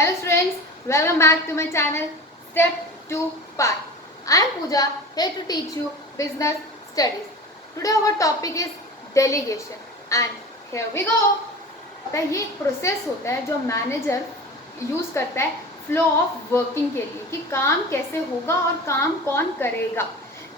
Hello students, welcome back to my channel Step 2 Part. I am Pooja, here to teach you business studies. Today our topic is delegation and here we go. ये एक process होता है जो manager use करता है flow of working के लिए कि काम कैसे होगा और काम कौन करेगा।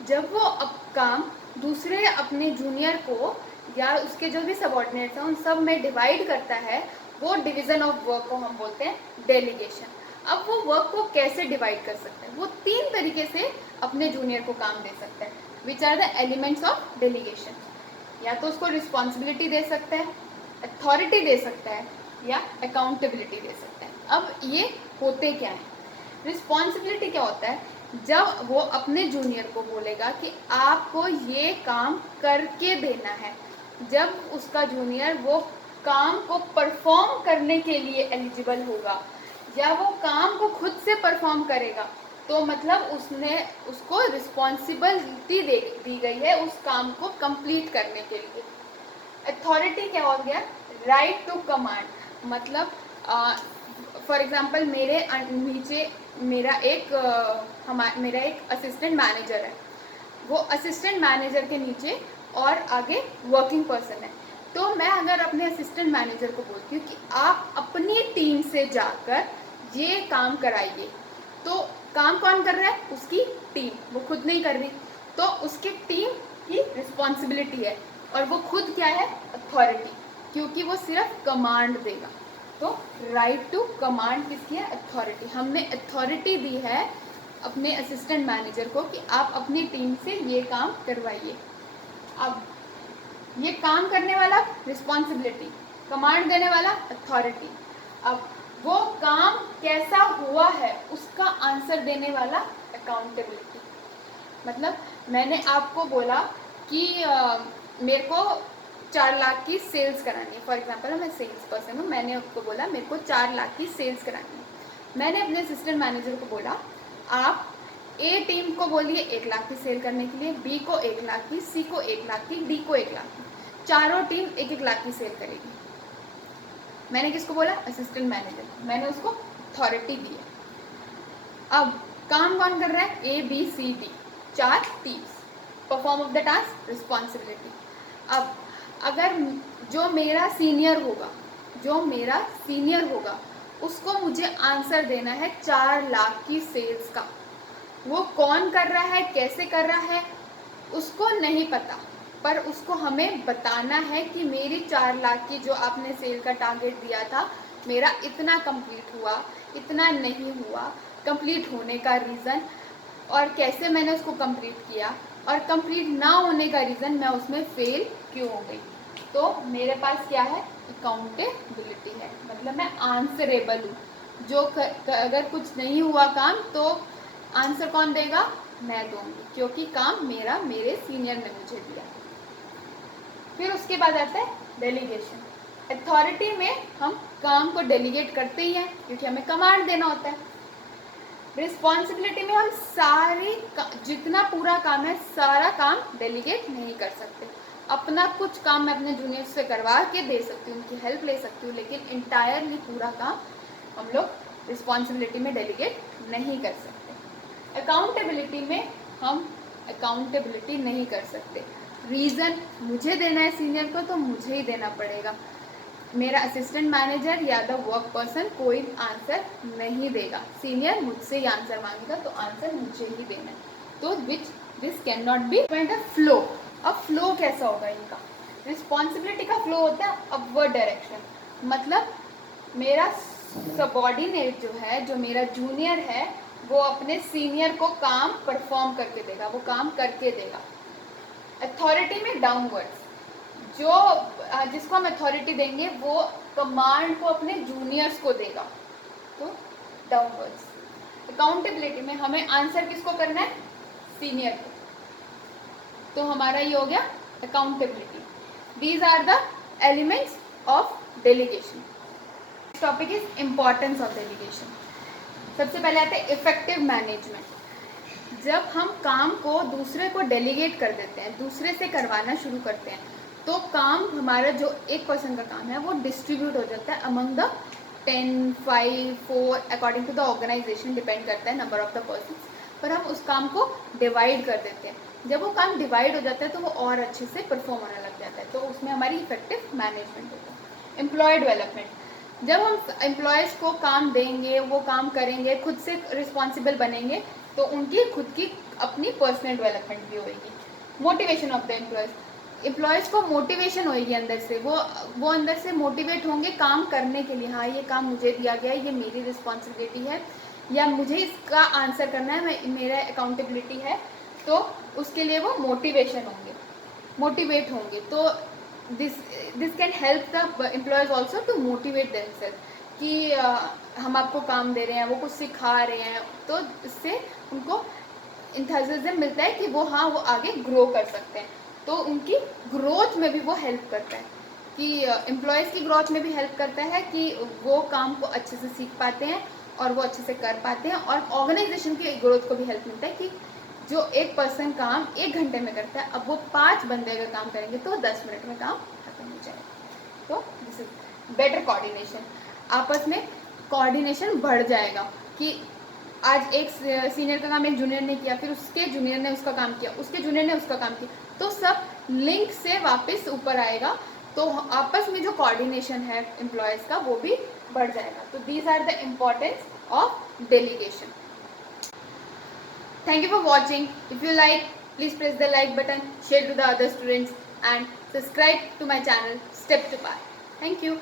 जब वो अब काम दूसरे अपने जूनियर को या उसके जो भी सबऑर्डिनेट्स हैं उन सब में डिवाइड करता है, वो डिवीज़न ऑफ वर्क को हम बोलते हैं डेलीगेशन। अब वो वर्क को कैसे डिवाइड कर सकते हैं? वो 3 तरीके से अपने जूनियर को काम दे सकते हैं। Which are the elements of delegation? या तो उसको रिस्पॉन्सिबिलिटी दे सकता है, अथॉरिटी दे सकता है या अकाउंटेबिलिटी दे सकता है। अब ये होते क्या हैं? रिस्पॉन्सिबिलिटी क्या होता है? जब वो अपने जूनियर को बोलेगा कि आपको ये काम करके देना है, जब उसका जूनियर वो काम को परफॉर्म करने के लिए एलिजिबल होगा या वो काम को खुद से परफॉर्म करेगा, तो मतलब उसको रिस्पॉन्सिबिलिटी दी गई है उस काम को कंप्लीट करने के लिए। अथॉरिटी क्या हो गया? Right to command. मतलब फॉर एग्जांपल मेरे नीचे मेरा एक असिस्टेंट मैनेजर है, वो असिस्टेंट मैनेजर के नीचे और आगे वर्किंग पर्सन है। तो मैं अगर अपने असिस्टेंट मैनेजर को बोलती हूँ कि आप अपनी टीम से जाकर ये काम कराइए, तो काम कौन कर रहा है? उसकी टीम, वो खुद नहीं कर रही। तो उसकी टीम की रिस्पॉन्सिबिलिटी है और वो खुद क्या है? अथॉरिटी, क्योंकि वो सिर्फ कमांड देगा। तो राइट टू कमांड किसकी है? अथॉरिटी। हमने अथॉरिटी दी है अपने असिस्टेंट मैनेजर को कि आप अपनी टीम से ये काम करवाइए। अब ये काम करने वाला रिस्पॉन्सिबिलिटी, कमांड देने वाला अथॉरिटी। अब वो काम कैसा हुआ है उसका आंसर देने वाला अकाउंटेबिलिटी। मतलब मैंने आपको बोला कि मेरे को 4 लाख की सेल्स करानी है। फॉर एग्जांपल मैं सेल्स पर्सन हूँ, मैंने आपको बोला मेरे को 4 लाख की सेल्स करानी है। मैंने अपने असिस्टेंट मैनेजर को बोला आप ए टीम को बोलिए 1 लाख की सेल करने के लिए, बी को 1 लाख की, सी को 1 लाख की, डी को 1 लाख की। चारों टीम 1-1 लाख की सेल करेगी। मैंने किसको बोला? Assistant manager. मैंने उसको अथॉरिटी दी है। अब काम कौन कर रहा है? A B C D, 4 teams. Perform of the task, responsibility. अब अगर जो मेरा सीनियर होगा उसको मुझे आंसर देना है 4 लाख की सेल्स का। वो कौन कर रहा है, कैसे कर रहा है, उसको नहीं पता, पर उसको हमें बताना है कि मेरी 4 लाख की जो आपने सेल का टारगेट दिया था, मेरा इतना कंप्लीट हुआ, इतना नहीं हुआ, कंप्लीट होने का रीज़न और कैसे मैंने उसको कंप्लीट किया, और कंप्लीट ना होने का रीज़न मैं उसमें फेल क्यों हो गई। तो मेरे पास क्या है? अकाउंटेबिलिटी है। मतलब मैं आंसरेबल हूँ। जो अगर कुछ नहीं हुआ काम तो आंसर कौन देगा? मैं दूंगी, क्योंकि काम मेरे सीनियर ने मुझे दिया। फिर उसके बाद आता है डेलीगेशन। अथॉरिटी में हम काम को डेलीगेट करते ही हैं क्योंकि हमें कमांड देना होता है। रिस्पॉन्सिबिलिटी में हम जितना पूरा काम है सारा काम डेलीगेट नहीं कर सकते। अपना कुछ काम मैं अपने जूनियर से करवा के दे सकती हूँ, उनकी हेल्प ले सकती हूँ, लेकिन इंटायरली पूरा काम हम लोग रिस्पॉन्सिबिलिटी में डेलीगेट नहीं कर सकते। अकाउंटेबिलिटी में हम अकाउंटेबिलिटी नहीं कर सकते। रीज़न मुझे देना है सीनियर को तो मुझे ही देना पड़ेगा। मेरा असिस्टेंट मैनेजर या द वर्क पर्सन कोई आंसर नहीं देगा। सीनियर मुझसे ही आंसर मांगेगा तो आंसर मुझे ही देना है। तो this can not be the flow. अब फ्लो कैसा होगा इनका? रिस्पॉन्सिबिलिटी का फ्लो होता है अपवर्ड डायरेक्शन। मतलब मेरा सबऑर्डिनेट जो है, जो मेरा जूनियर है, वो अपने सीनियर को काम परफॉर्म करके देगा, वो काम करके देगा। अथॉरिटी में डाउनवर्ड्स, जिसको हम अथॉरिटी देंगे वो कमांड को अपने जूनियर्स को देगा, तो डाउनवर्ड्स। अकाउंटेबिलिटी में हमें आंसर किसको करना है? सीनियर को। तो हमारा ये हो गया accountability. These are the elements of delegation. Topic is importance of delegation. सबसे पहले आते हैं इफेक्टिव मैनेजमेंट। जब हम काम को दूसरे को डेलीगेट कर देते हैं, दूसरे से करवाना शुरू करते हैं, तो काम हमारा जो एक पर्सन का काम है वो डिस्ट्रीब्यूट हो जाता है among the 10, 5, 4 according to the organization depend करता है नंबर ऑफ द पर्सन, पर हम उस काम को डिवाइड कर देते हैं। जब वो काम डिवाइड हो जाता है तो वो और अच्छे से परफॉर्म होने लग जाता है, तो उसमें हमारी इफेक्टिव मैनेजमेंट होता है। एम्प्लॉय डेवलपमेंट, जब हम एम्प्लॉयज़ को काम देंगे, वो काम करेंगे, खुद से रिस्पॉन्सिबल बनेंगे, तो उनकी खुद की अपनी पर्सनल डेवलपमेंट भी होगी। मोटिवेशन ऑफ द एम्प्लॉयज़ को मोटिवेशन होगी अंदर से, वो अंदर से मोटिवेट होंगे काम करने के लिए। हाँ, ये काम मुझे दिया गया है, ये मेरी रिस्पॉन्सिबिलिटी है, या मुझे इसका आंसर करना है, मेरा अकाउंटेबिलिटी है, तो उसके लिए वो मोटिवेट होंगे। तो this can help the employees also to motivate themselves कि हम आपको काम दे रहे हैं, वो कुछ सिखा रहे हैं, तो इससे उनको इंथुसियाज्म मिलता है कि वो आगे ग्रो कर सकते हैं। तो उनकी ग्रोथ में भी वो हेल्प करता है कि एम्प्लॉयज़ की ग्रोथ में भी हेल्प करता है कि वो काम को अच्छे से सीख पाते हैं और वो अच्छे से कर पाते हैं, और ऑर्गेनाइजेशन की ग्रोथ को भी हेल्प मिलता है कि जो एक पर्सन काम 1 घंटे में करता है, अब वो 5 बंदे अगर काम करेंगे तो 10 मिनट में काम खत्म हो जाएगा। तो दिस इज बेटर कोऑर्डिनेशन, आपस में कोऑर्डिनेशन बढ़ जाएगा कि आज एक सीनियर का काम एक जूनियर ने किया, फिर उसके जूनियर ने उसका काम किया, उसके जूनियर ने उसका काम किया, तो सब लिंक से वापस ऊपर आएगा, तो आपस में जो कोऑर्डिनेशन है एम्प्लॉयज़ का वो भी बढ़ जाएगा। तो these are the importance of delegation. Thank you for watching. If you like, please press the like button, share to the other students, and subscribe to my channel Step to Pi. Thank you.